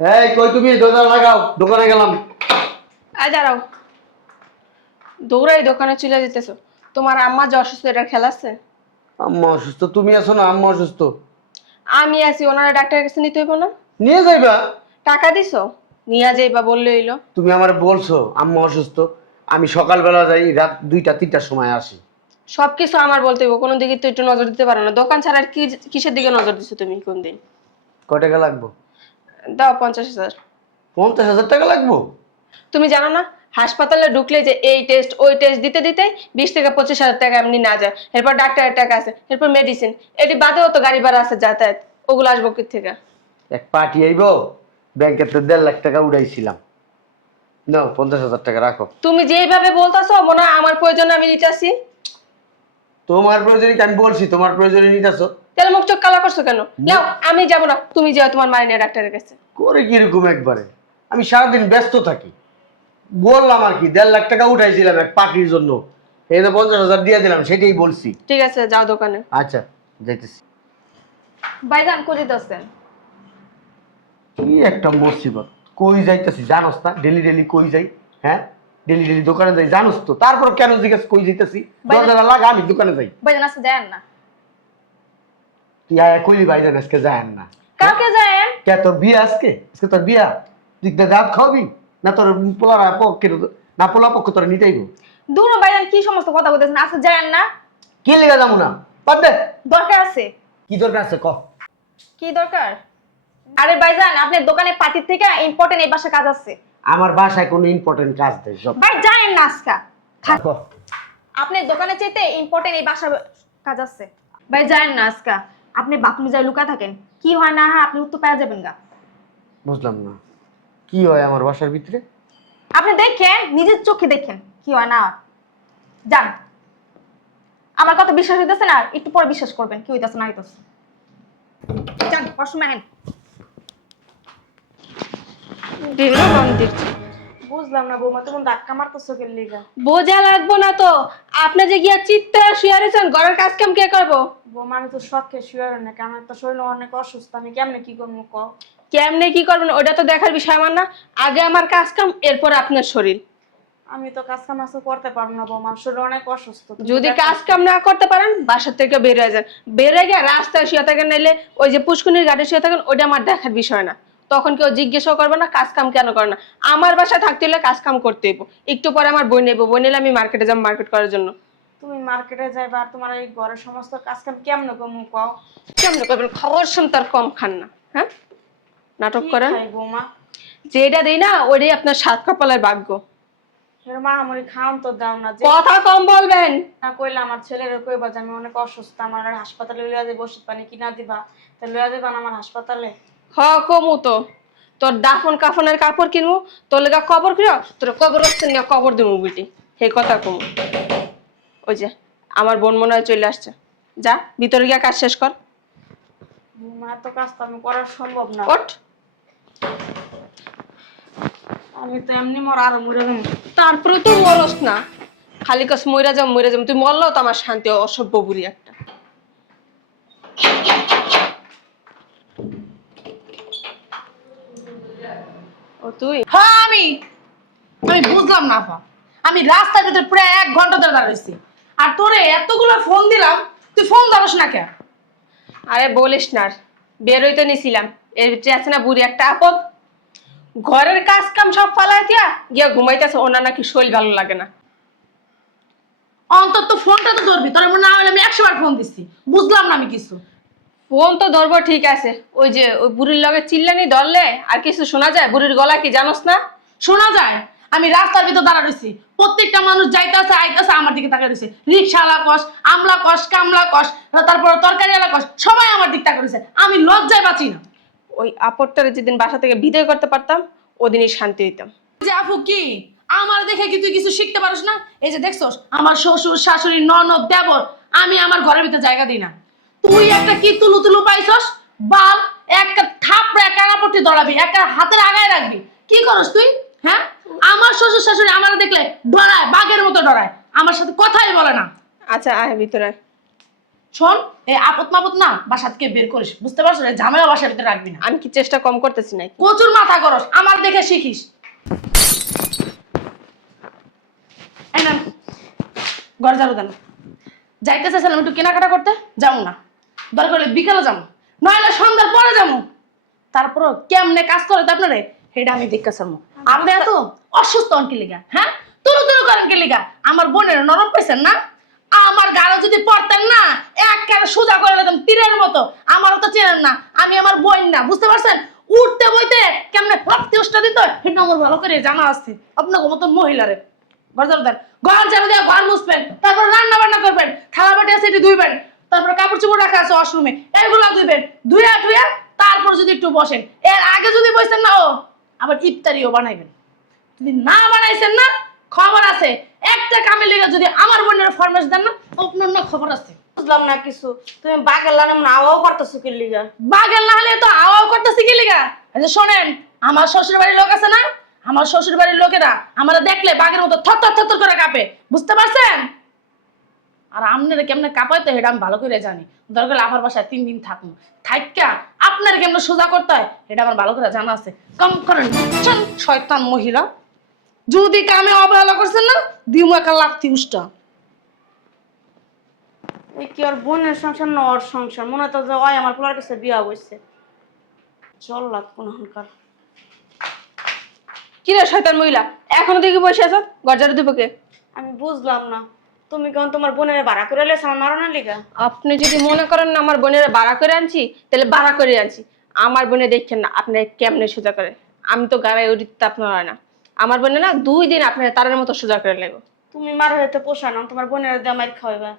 এই কই তুমি দরজা লাগাও, দোকানে গেলাম। আয় দাঁড়াও, দৌড়াই দোকানে চলে যেতেছো। তোমার আম্মা যে অসুস্থ, এটা খেয়াল আছে? আম্মা অসুস্থ, তুমি আছো না? আম্মা অসুস্থ। আমি আছি, ওনারা ডাক্তারের কাছে নিতে হইব না? নিয়ে যাইবা। টাকা দিছো, নিয়ে যাইবা বললে হইলো। তুমি আমার বলছো আম্মা অসুস্থ, আমি সকালবেলা যাই, রাত 2টা 3টার সময় আসি। সবকিছু আমার বলতে হইব, কোনো দিকে তো একটু নজর দিতে পারো না? দোকান ছাড়া আর কি, কিসের দিকে নজর দিছো তুমি কোন দিন? কয় টাকা লাগবো? দাও 50,000। 50,000 টাকা লাগবো? তুমি জানো না, হাসপাতালে ঢুকলে যে এই টেস্ট ওই টেস্ট দিতে দিতে 20 থেকে 25,000 টাকা এমনি না যায়। এরপর ডাক্তারের টাকা আছে, এরপর মেডিসিন, এটি বাদেও তো গাড়ি ভাড়া আছে, যাতায়াত, ওগুলো আসবো কোথা থেকে? এক পার্টি আইবো, ব্যাংকের তো 1.5 লাখ টাকা উড়াইছিলাম। নাও 50,000 টাকা রাখো। তুমি যেইভাবে বলতাছো মনে হয় আমার প্রয়োজন আমি নিতেছি। তোমার প্রয়োজনে কি আমি বলছি তোমার প্রয়োজনে নিতেছো? তাহলে মুখ চোখ কালা করছো কেন? নাও, আমি যাবো না, তুমি যাও তোমার মায়ের নিয়ে ডাক্তারের কাছে। করে কিরকম একবারে? আমি সারাদিন ব্যস্ত থাকি। বললাম আর কি, 1.5 লাখ টাকা উঠাইছিলাম এক পার্টির জন্য, এই তো 50,000 দিয়ে দিলাম, সেটাই বলছি। ঠিক আছে, যাও দোকানে। আচ্ছা, যাইতেছি। ভাইজান কই দিতেছেন? কি একটা মুসিবত! কই যাইতেছি জানোস না? ডেলি ডেলি কই যাই? হ্যাঁ, ডেলি ডেলি দোকানে যাই জানোস তো, তারপর কেন জিজ্ঞেস কই যাইতেছি? দরজাটা লাগা, আমি দোকানে যাই। ভাইজান আজকে যায়েন না? তুই আয়া কইলি ভাইজান আজকে যায়েন না? কালকে যায়েন। কে তোর বিয়ে আজকে? আজকে তোর বিয়া? তুই দাঁত খাওয়াবি না? তোর পোলারা পক্ষে না, পোলা পক্ষ তোর নিতেইব। দূর ভাইজান, কি সমস্ত কথা বলতেছেন? আজকে যায়েন না? কি লেগে যাবো না? বাদ দে। দরকার আছে। কি দরকার আছে ক? কি দরকার? আরে ভাইজান, আপনার দোকানে পার্টির থেকে ইম্পর্টেন্ট এই বাসা কাজ আছে। আমার বাসায় কোনো ইম্পর্টেন্ট কাজ নেই সব। ভাই যায়েন না আজকে। ক। আপনি দোকানে চাইতে ইম্পর্টেন্ট এই বাসা কাজ আছে। ভাই যায়েন না আজকে। আপনি বাথরুমে যাই লুকা থাকেন, কি হয় না হয় আপনি উত্তর পাওয়া যাবেন গা। বুঝলাম না কি হয় আমার বাসার ভিতরে। আপনি দেখেন, নিজের চোখে দেখেন কি হয় না হয়। যান। আমার কথা বিশ্বাস হইতেছে না? একটু পরে বিশ্বাস করবেন কি হইতেছে না হইতেছে। যান, ওয়াশরুমে আহেন। বুঝলাম না বৌমা, তুমি ধাক্কা মারতেছো কেন লিগা? বোঝা লাগবো না তো, আপনি যে গিয়া চিত্তে শুয়ে রয়েছেন, ঘরের কাজ কাম কে করবো? বৌমা আমি তো শখে শুয়ে না, আমার তো শরীর অনেক অসুস্থ, আমি কেমনে কি করবো কও? কেমনে কি করবেন ওটা তো দেখার বিষয় আমার না। আগে আমার কাজ কাম, এরপর আপনার শরীর। আমি তো কাজ কাম আজকে করতে পারবো না বৌমা, আমার শরীর অনেক অসুস্থ। তুমি যদি দেখো। কাজ কাম না করতে পারেন, বাসা থেকে বের হয়ে যান। বের হয়ে গিয়ে রাস্তায় শুয়ে থাকেন, নাইলে ওই যে পুষ্কুনির ঘাটে শুয়ে থাকেন, ওটা আমার দেখার বিষয় না। তখন কেউ জিজ্ঞেসও করবে না কাজ কাম কেন করে না। আমার বাসায় থাকতে হলে কাজ কাম করতে হইব। একটু পরে আমার বই নেবো, বই নিলে আমি মার্কেটে যাবো মার্কেট করার জন্য। তুমি মার্কেটে যাইবা আর তোমার এই ঘরের সমস্ত কাজ কাম কেমনে করবো কও? কেমন করবেন? খবর শুন তার কম খান না, হ্যাঁ? নাটক কি করেন। খাই বৌমা? যেটা দেই না ওটাই আপনার সাত কপালের ভাগ্য। এর মা আমার খাওন তো দাও না, যে কথা কম বলবেন। না কইলে আমার ছেলের কইবা যে আমি অনেক অসুস্থ, আমার আর হাসপাতালে লইয়া যাবো, ওষুধ পানি কিনা দিবা, তা লইয়া যাবা না আমার হাসপাতালে? হ কমু তো, তোর দাফন কাফনের কাপড় কিনবো, তোর লেগা কবর কিনো, তোর কবর নিয়ে কবর দেবো বুঝলি। হে কথা কমু। ওই যে আমার বোন মনে হয় চলে আসছে, যা ভিতরে গিয়া কাজ শেষ কর। বৌমা এত কাজ তো আমি করা সম্ভব না। ওঠ। আমি তো এমনি মোর আরো মরে যাবো। তারপরে তুই মরস না, খালি কাজ মইরা যাম মইরা যাম, তুই মরলেও তো আমার শান্তি। অসভ্য বুড়ি একটা। ও তুই? হ্যাঁ আমি আমি বুঝলাম না আপা, আমি রাস্তার ভিতরে প্রায় 1 ঘন্টা ধরে দাঁড়াইছি, আর তোরে এতগুলো ফোন দিলাম, তুই ফোন ধরস না কেন? আরে বলিস না, বের হইতে নিছিলাম, এর ভিতরে আছে না বুড়ি একটা আপদ। ঘরের কাজ কাম সব ফালাই দিয়া গিয়া ঘুমাইতেছে, ওনার নাকি শরীর ভালো লাগে না। অন্তত ফোনটা তো ধরবি, তোর মনে না হলে আমি 100 বার ফোন দিচ্ছি, বুঝলাম না আমি কিছু। ফোন তো ধরবো ঠিক আছে, ওই যে ওই বুড়ির লগে চিল্লানি ধরলে আর কিছু শোনা যায়? বুড়ির গলা কি জানোস না? শোনা যায়? আমি রাস্তার ভিতর দাঁড়া রয়েছি, প্রত্যেকটা মানুষ যাইতেছে আইতেছে আমার দিকে তাকিয়ে রয়েছে, রিক্সাওয়ালা কস, আমলা কস, কামলা কস, তারপর তরকারিওয়ালা কস, সবাই আমার দিক তাকিয়ে রয়েছে, আমি লজ্জায় বাঁচি না। ওই আপদটারে যেদিন বাসা থেকে বিদায় করতে পারতাম, ওদিনই শান্তি হইতাম। যে আপু কি আমার দেখে কি তুই কিছু শিখতে পারিস না? এই যে দেখছস আমার শ্বশুর শাশুড়ি ননদ দেবর, আমি আমার ঘরের ভিতরে জায়গা দিই না। তুই একটা কি তুলু তুলু পাইছস বাল, একটা থাপড়া কানাপট্টি দড়াবি, একটা হাতের আগায় রাখবি, কি করস তুই? হ্যাঁ, আমার শ্বশুর শাশুড়ি আমার দেখলে ডরায়, বাঘের মতো ডরায়, আমার সাথে কথাই বলে না। আচ্ছা আয় ভিতরে আয়। শোন এই আপদ মাপদ না বাসা থেকে বের করিস, বুঝতে পারছো? এই ঝামেলা বাসার ভিতরে রাখবি না। আমি কি চেষ্টা কম করতেছি নাকি? প্রচুর মাথা করস, আমার দেখে শিখিস। এই নেন, ঘর ঝাড়ু দেন। যাইতে চাইছিলাম একটু কেনাকাটা করতে, যাবো না। দরকার হলে বিকালে যাবো, নইলে সন্ধ্যার পরে যাবো। তারপরও কেমনে কাজ করে তো আপনারে সেটা আমি দেখতে চাবো। আপনি এত অসুস্থ হন কি লিগা? হ্যাঁ, তুলু তুলু করেন কি লিগা? আমার বোনের নরম পাইছেন না? আমার গাড়ো যদি পড়তেন না একেবারে সোজা করে দিতাম তীরের মতো। আমারও তো চেনেন না, আমি আমার বোন না, বুঝতে পারছেন? উঠতে বইতে কেমনে রক্তি উষ্টা দিত সেটা আমার ভালো করে জানা আছে। আপনার মতন মহিলারে ঘর ঝাড়ু দেন, ঘর ঝাড়ু দিয়ে ঘর মুছবেন, তারপর রান্না বান্না করবেন, থালা বাটি আছে এটি ধুইবেন, তারপর কাপড় চোপড় রাখা আছে ওয়াশরুমে, এগুলো ধুইবেন, ধুইয়া ধুইয়া তারপর যদি একটু বসেন। এর আগে যদি বসেন না ও আবার ইফতারিও বানাইবেন। যদি না বানাইছেন না খবর আছে, একটা কামে লেগে যদি আমার বোনের ফরমাইশ দেন না আপনার না খবর আছে। বুঝলাম না কিছু, তুমি বাগের লাগাম না আওয়াও করতেছো কি লিগা? বাগের না হলে তো আওয়াও করতেছি কি লিগা? এই যে শোনেন, আমার শ্বশুর বাড়ির লোক আছে না, আমার শ্বশুর বাড়ির লোকেরা আমরা দেখলে বাঘের মতো থরথর থরথর করে কাঁপে, বুঝতে পারছেন? আর আপনারা কেমনে কাঁপায় তো এটা আমি ভালো করে জানি। দরকার আপার বাসায় 3 দিন থাকুন, থাইকা আপনার কেমনে সোজা করতে হয় এটা আমার ভালো করে জানা আছে। কম করেন বুঝছেন শয়তান মহিলা। যদি কামে অবহেলা করছেন না দিমু একটা লাথি উষ্টা। এই কি ওর বোনের সংসার না ওর সংসার? মনে তো যে ওই আমার পোলার কাছে বিয়া বইছে। চল লাগ কোনখানকার। কি রে শয়তান মহিলা, এখনো দেখি বসে আছো? ঘর ঝাড়ু দিব কে? আমি বুঝলাম না, তুমি কেমন তোমার বোনের ভাড়া করে লেছ আমার মারানোর লিগা? আপনি যদি মনে করেন না আমার বোনের ভাড়া করে আনছি, তাহলে ভাড়া করে আনছি। আমার বোনে দেখছেন না আপনি কেমনে সোজা করে। আমি তো গাড়াই উঠিতে আপনার হয় না। আমার বোনে না 2 দিন আপনার তারের মতো সোজা করে লাগবে। তুমি মার হইতে পোষা না, তোমার বোনের দিয়ে মাইর খাওয়াইবা।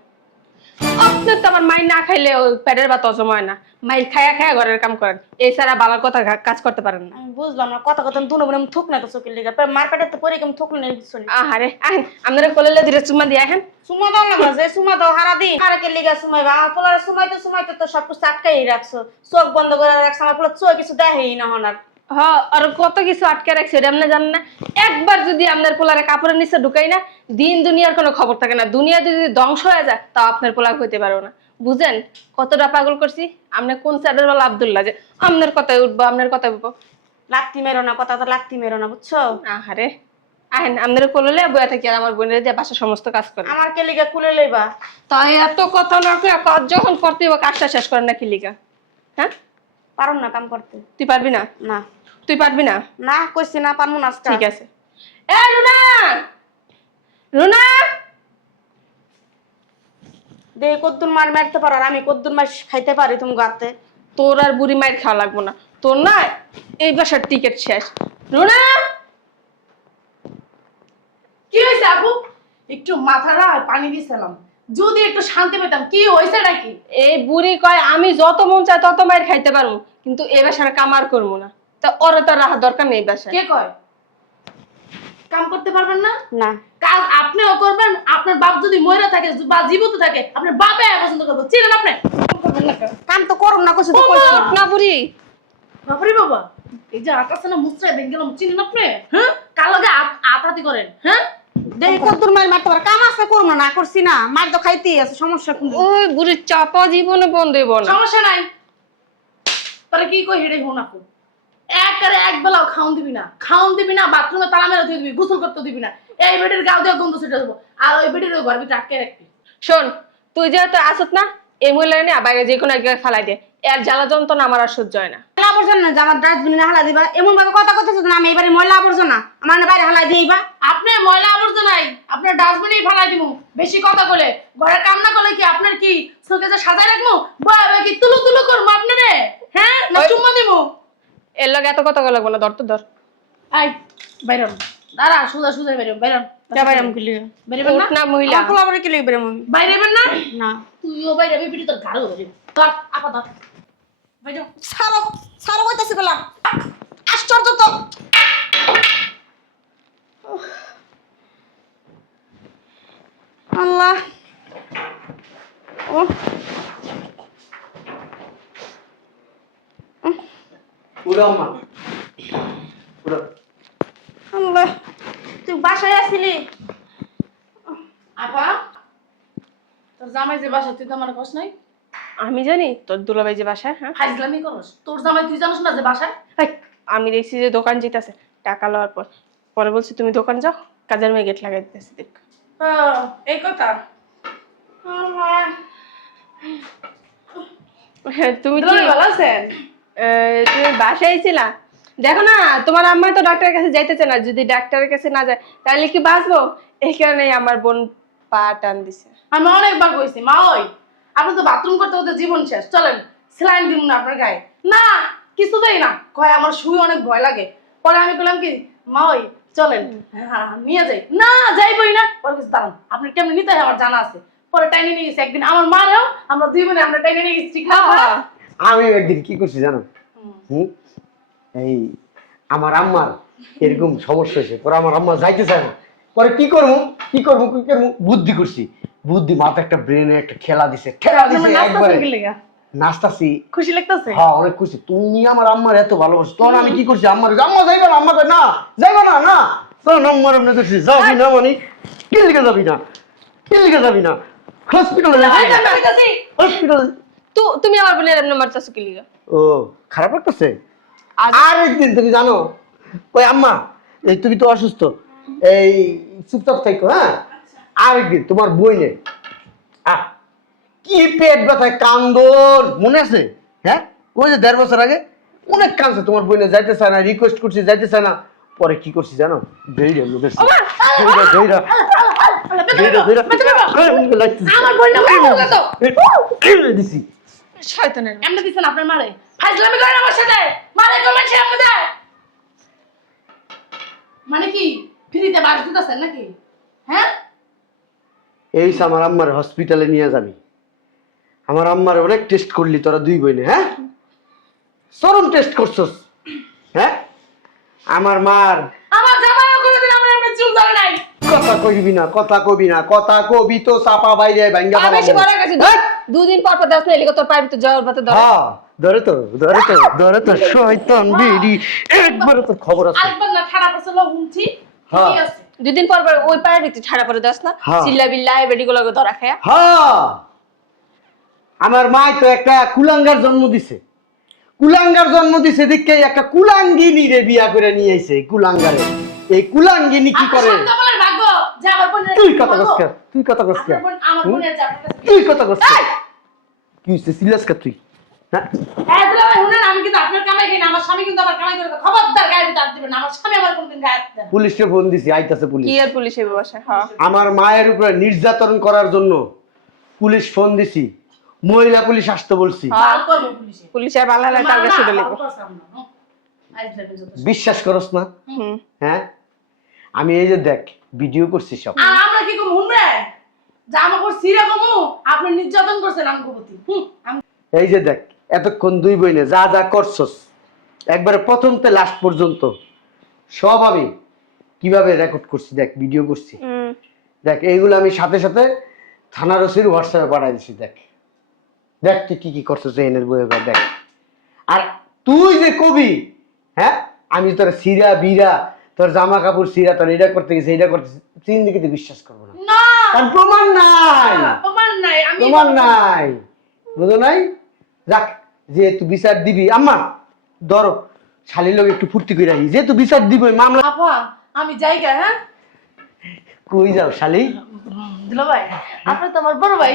আপনার তো আমার মাই না খাইলে ওই পেটের ভাত হজম হয় না। মাই খায়া খায়া ঘরের কাম করেন, এছাড়া বাবার কথা কাজ করতে পারেন না। আমি বুঝলাম না, কথা কথা দুনো বোন থুক না তো চোখের লিগা, মার পেটে তো পরে কেমন থুক না কিছু নেই। আহারে আহেন, আপনারা কোলেলে ধীরে চুম্মা দিয়ে আহেন। সুমা দাও না যে সুমা দাও হারা দিন আরেকের লিগা সুমাইবা। আমার পোলার সুমাইতে তো সব কিছু আটকাই রাখছো, চোখ বন্ধ করে রাখছো, আমার পোলার চোখ কিছু দেখেই না হনার। আর কত কিছু আটকে রাখছে এটা আপনি জানেন না? একবার যদি আপনার পোলারে কাপড়ের নিচে ঢুকাই না, দিন দুনিয়ার কোনো খবর থাকে না। দুনিয়া যদি ধ্বংস হয়ে যায় তাও আপনার পোলা হইতে পারবো না। বুঝেন কতটা পাগল করছি? আপনি কোন সাইডের বলা আব্দুল্লাহ যে আপনার কথায় উঠবো, আপনার কথায় উঠবো। লাত্তি মেরো না, কথা তো লাত্তি মেরো না, বুঝছো? আহারে আহেন, আপনার কোলে বয়া থাকি আর আমার বোনের দিয়ে বাসা সমস্ত কাজ করে। আমার কে লিগা কুলে লইবা? তাই এত কথা না কইয়া কাজ যখন করতে হবে কাজটা শেষ করেন না কি লিগা? হ্যাঁ, পারুম না কাম করতে। তুই পারবি না? না তুই পারবি না? না কইছি না, পারমু না আজকে। ঠিক আছে। এ রুনা, রুনা, দে কদ্দুর মার মারতে পারো আর আমি কদ্দুর মার খাইতে পারি তুমি গাতে। তোর আর বুড়ি মায়ের খাওয়া লাগবো না। তোর না এই বাসার টিকিট শেষ। রুনা, কি হয়েছে আপু? একটু মাথাটা পানি দিছিলাম, যদি একটু শান্তি পেতাম। কি হয়েছে নাকি? এই বুড়ি কয় আমি যত মন চাই তত মায়ের খাইতে পারবো, কিন্তু এই বাসার কামার করবো না। তা ওর তো রাখার দরকার নেই বাসায়। কে কয় কাম করতে পারবেন না? না কাজ আপনিও করবেন, আপনার বাপ যদি মরে থাকে বা জীবিত থাকে আপনার বাপে পছন্দ করবো। চিনেন আপনি? কাম করবেন না কেন? কাম তো করুম না কইছি তো কইছি না। না বুড়ি, বাপরে বাবা, এই যে আকাশ না মুচড়াই দেন গেলাম, চিনেন আপনি? হ্যাঁ, কার লগে আতাতি করেন? হ্যাঁ, দে কদ্দুর মার মারতে পারো, কাম আছে করুম না, না করছি না, মার তো খাইতেই আছে, সমস্যা কোন? ওই বুড়ির চাপা জীবনে বন্ধ হইব না। সমস্যা নাই, তাহলে কি কই হেডে হো না কো। এক বেলাও খাওন দিবি না, বাথরুমে তালা মেরে দিয়ে দিবি, গোসল করতে দিবি না। এই বেডির গাও দিয়ে গন্ধ ছেটে দেবো, আর ওই বেডির ওই ঘর ভিতরে আটকে রাখবি। শোন, তুই যেহেতু আসত না এই মহিলা নিয়ে বাইরে যে কোনো এক জায়গায় ফেলাই দে। এর জ্বালা যন্ত্রণা আমার আর সহ্য হয় না। ময়লা আবর্জনা যে আমার ডাস্টবিনে হালা দিবা, এমন ভাবে কথা কইতেছ না আমি এবারে ময়লা আবর্জনা আমার না বাইরে হালা দিইবা। আপনি ময়লা আবর্জনাই আপনার ডাস্টবিনেই ফেলাই দিব। বেশি কথা বলে ঘরে কাম না করলে কি আপনার কি চোখে যে সাজায় রাখবো? বাবা কি তুলু তুলু করবো আপনারে? হ্যাঁ, না চুম্মা দিব? এর লগে এত কথা লাগবো না, ধর তো ধর। আই বাইরন, দাঁড়া, সোজা সোজা বাইরন, বাইরন যা বাইরে আমি গেলি বাইরেবেন না? উঠ না মহিলা। আমার পোলা বড় কি লাগবে রে আমি? বাইরেবেন না? না তুইও বাইরে বিপি তোর ঘাড়ও বাইরে ধর, আপা ধর বাইরে। ছাড়ো ছাড়ো কইতাছি গেলাম, আশ্চর্য তো। আল্লাহ ও পুরো মা পুরো আল্লাহ, তুই বাসায় আসিলি? আপা তোর জামাই যে বাসা তুই তো আমার কষ্ট নাই? আমি জানি তোর দুলাভাই যে বাসায়, হ্যাঁ ফাইজলামি করস? তোর জামাই তুই জানিস না যে বাসায়? এই, আমি দেখছি যে দোকান যেতেছে টাকা লওয়ার পর, পরে বলছি তুমি দোকান যাও, কাজের মেয়ে গেট লাগাই দিতেছি দেখ। এই কথা। হ্যাঁ, তুমি কি দুলাভাই ভালো আছেন? তুমি বাসায় ছিলা? দেখো না তোমার আম্মা তো ডাক্তারের কাছে যাইতেছে না, যদি ডাক্তারের কাছে না যায় তাহলে কি বাঁচবো? এই কারণেই আমার বোন পা টান দিছে। আমি অনেকবার কইছি মা ওই আপনি তো বাথরুম করতে করতে জীবন শেষ, চলেন স্যালাইন দিন না আপনার গায়ে। না কিছুতেই না, কয় আমার শুয়ে অনেক ভয় লাগে। পরে আমি বললাম কি মা ওই চলেন, হ্যাঁ নিয়ে যাই। না যাইবই না। পরে কিছু দাঁড়ান, আপনার কেমন নিতে হয় আমার জানা আছে। পরে টাইনে নিয়ে গেছি একদিন আমার মারেও, আমরা দুই বোনে আমরা টাইনে নিয়ে গেছি, ঠিক না? আমি একদিন কি করছি জানো? এই আমার আম্মার এরকম সমস্যা হয়েছে, পরে আমার আম্মা যাইতে চায় না। পরে কি করবো বুদ্ধি করছি, বুদ্ধি মাথা একটা ব্রেনে একটা খেলা দিছে, একবারে নাচতাছি। খুশি লাগতেছে? হ্যাঁ অনেক খুশি। তুমি আমার আম্মার এত ভালোবাসো, তখন আমি কি করছি, আম্মা যাইবা না, আম্মা কয় না যাইবা না, না তখন আম্মার এমনি করছি যাবি না, মানে কি লিখে যাবি না, কি লিখে যাবি না, হসপিটালে হসপিটালে। তুমি আমার বোনের এমনি মারতেছো কি লিগা? ও খারাপ লাগতেছে। আর একদিন তুমি জানো, ওই আম্মা এই তুমি তো অসুস্থ, এই চুপচাপ থাকো, হ্যাঁ আরেকদিন তোমার বইনে কি পেট ব্যথায় কান্দন মনে আছে? হ্যাঁ ওই যে 1.5 বছর আগে অনেক কাঁদছে, তোমার বইনে যাইতে চায় না, রিকোয়েস্ট করছি যাইতে চায় না। পরে কি করছি জানো? দিছি শয়তানের মেয়ে। এমনি দিছেন আপনার মারে? ফাইজলামি করেন আমার সাথে? মারে কমেন সে আপনাদের? মানে কি ফ্রিতে বাস দিতেছেন নাকি? হ্যাঁ এই আমার আম্মার হসপিটালে নিয়ে যাবি। আমার আম্মার অনেক টেস্ট করলি তোরা দুই বইনে, হ্যাঁ চরম টেস্ট করছস। হ্যাঁ আমার মার আমার জামাইও কোনোদিন আমার এমনি চুল ধরে নাই। কথা কইবি না, কথা কবি না, কথা কবি তো চাপা বাইরে ভাঙ্গা আর বেশি বড় গেছে, দুদিন পর পর দাস না এলিগো তোর পায়ের ভিতর জল পাতে ধরে। হ্যাঁ ধরে তো শয়তান বিড়ি একবার তো খবর আছে। আরেকবার না ঠাড়া পড়ছে লো হুমছি। হ্যাঁ। ঠিক আছে দুদিন পর পর ওই পায়ের ভিতর ছাড়া পরে দাস না, হ্যাঁ। চিল্লা বিল্লা বেডি গুলোকে ধরা খায়া। হ্যাঁ আমার মা তো একটা কুলাঙ্গার জন্ম দিছে, কুলাঙ্গার জন্ম দিছে দেখে একটা কুলাঙ্গিনী রে বিয়া করে নিয়ে আইছে। কুলাঙ্গারে এই কুলাঙ্গিনী কি করে? সত্য বলার ভাগ্য যে আমার বোনের তুই কথা কস, তুই কথা কস, আমার বোনের যে আপনার কাছে তুই কথা কস, কি হইছে সিরিয়াস কা তুই? হ্যাঁ হ্যাঁ দুলাভাই শুনেন, আমি কিন্তু আপনার কামাই খাই না, আমার স্বামী কিন্তু আমার কামাই করে। খবরদার গায়ে হাত দিবেন না, আমার স্বামী আমার কোনদিন গায়ে হাত দেন। পুলিশকে ফোন দিছি, আইতাছে পুলিশ। কি আর পুলিশ এই বাসায়? হ্যাঁ আমার মায়ের উপরে নির্যাতন করার জন্য পুলিশ ফোন দিছি, মহিলা পুলিশ আসতে বলছি। বাল করবো পুলিশে। পুলিশের বালালা টার্গেট শুরু লিখো। বিশ্বাস করস না? হুম হ্যাঁ আমি এই যে দেখ ভিডিও করছি সব। আর আমরা কি কম শুনবেন যে আমাকে সিরা কমু আপনি নির্যাতন করছেন আমাকে প্রতি। এই যে দেখ এতক্ষণ দুই বইনে যা যা করছস একবারে প্রথম তে লাস্ট পর্যন্ত সব আমি কিভাবে রেকর্ড করছি, দেখ ভিডিও করছি। দেখ এইগুলো আমি সাথে সাথে থানার ওসির হোয়াটসঅ্যাপে পাঠাই দিছি। দেখ দেখ তুই কি কি করছস এনের বইয়ে, দেখ। আর তুই যে কবি, হ্যাঁ আমি তোর সিরা বিরা তোর জামা কাপড় সিরা তোর এটা করতে গেছি এটা করতেছি, তিন দিকে তুই বিশ্বাস করবো না, না কারণ প্রমাণ নাই, প্রমাণ নাই। আমি প্রমাণ নাই, বুঝো নাই? যাক যে তুই বিচার দিবি, আম্মা ধরো শালির লোক একটু ফুর্তি করে রাখি, যে তুই বিচার দিব মামলা। আপা আমি যাইগা। হ্যাঁ কই যাও শালি? দুলাভাই আপনি তো আমার বড় ভাই।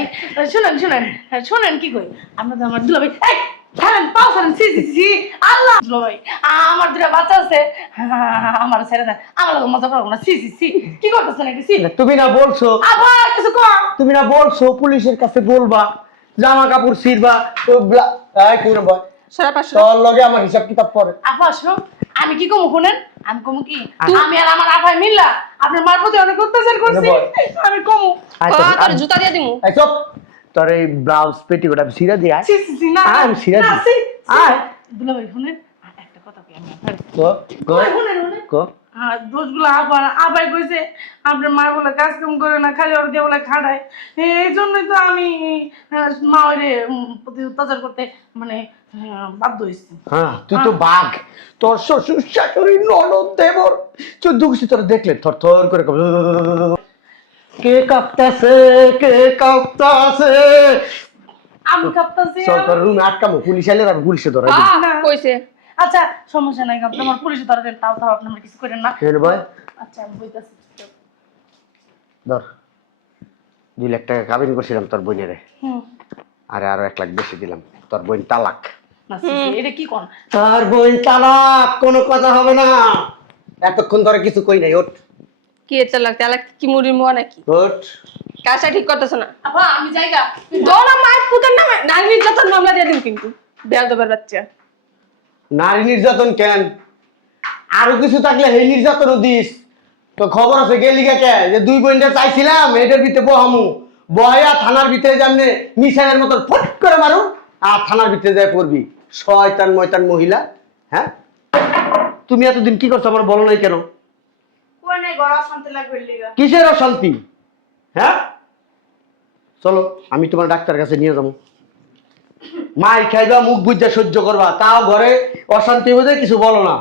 শুনেন শুনেন শুনেন কি কই, আপনি তো আমার দুলাভাই। এই ছাড়েন পাও ছাড়েন। সি সি সি আল্লাহ দুলাভাই আমার দুটা বাচ্চা আছে, আমার ছেড়ে দেন, আমার লোক মজা করবো না। সি সি সি কি করতেছেন নাকি? সি তুমি না বলছো, আপা কিছু কম। তুমি না বলছো পুলিশের কাছে বলবা জামা কাপড় ছিড়বা তো কোন বয় সারা পাঁচশো তোর লগে আমার হিসাব কিতাব পড়ে। আপা শোনো আমি কি কমু শুনেন, আমি কমু কি আমি আর আমার আপাই মিল্লা আপনার মার প্রতি অনেক অত্যাচার করছি। আমি কমু তোর জুতা দিয়ে দিমু। এই চুপ, তোর এই ব্লাউজ পেটিকোট আমি সিরা দিই। সি সি সি না আমি সিরা না, দিই। সি, সি। আয়। দুলাভাই শুনেন একটা কথা কই আমি আপনার। কো কো শুনেন শুনেন কো হ্যাঁ দোষগুলো আবাই কইছে আপনার মা বলে কাজ কাম করে না, খালি ওর দিয়ে বলে খাটায়। এই জন্যই তো আমি মা ওরে প্রতি অত্যাচার করতে মানে বাধ্য হয়েছি। হ্যাঁ তুই তো বাঘ, তোর শ্বশুর শাশুড়ি ননদ দেবর 14 গোষ্ঠী তোর দেখলে থর থর করে কে কাঁপতাছে, কে কাঁপতাছে। আমি কাঁপতাছি চল তোর রুমে আটকামো, পুলিশ এলে তারপর পুলিশে ধরাই দিবি। কইছে আচ্ছা সমস্যা নাই কাঁপতে আমার পুলিশে ধরে দেন, তাও আপনি আমার কিছু করেন না। হ্যাঁ রে ভাই, আচ্ছা আমি বইতাছি। ধর 2 লাখ টাকা কাবিন করছিলাম তোর বোনেরে, হুম আরে আরো 1 লাখ বেশি দিলাম, তোর বোন তালাক। না এটা কি কোন? তোর বোন তালাক, কোনো কথা হবে না। এতক্ষণ ধরে কিছু কই নাই, ওঠ কি চালাক চালাক কি মুড়ির মোয়া নাকি? ওঠ। কাজটা ঠিক করতেছ না। আপা আমি জায়গা দোলা মায়ের পুতার নামে নারী নির্যাতন মামলা দিয়ে দিন কিন্তু, বেয়াদবের বাচ্চা। নারী নির্যাতন কেন, আরো কিছু থাকলে এই নির্যাতনও দিস। তো খবর আছে গেলি কে যে 2 বোনটা চাইছিলাম এটার ভিতরে বহামু, বয়া থানার ভিতরে জানলে মিশানের মতন ফট করে মারু, আর থানার ভিতরে যায় পড়বি। শয়তান ময়তান মহিলা। হ্যাঁ, তুমি এতদিন কি করছো আমার বলো নাই কেন? কই নাই ঘর অশান্তি লাগবে লিগা। কিসের অশান্তি? হ্যাঁ, চলো আমি তোমার ডাক্তার কাছে নিয়ে যাবো। মাই খাইবা, মুখ বুঝা সহ্য করবা, তাও ঘরে অশান্তি বোঝে কিছু বলো না।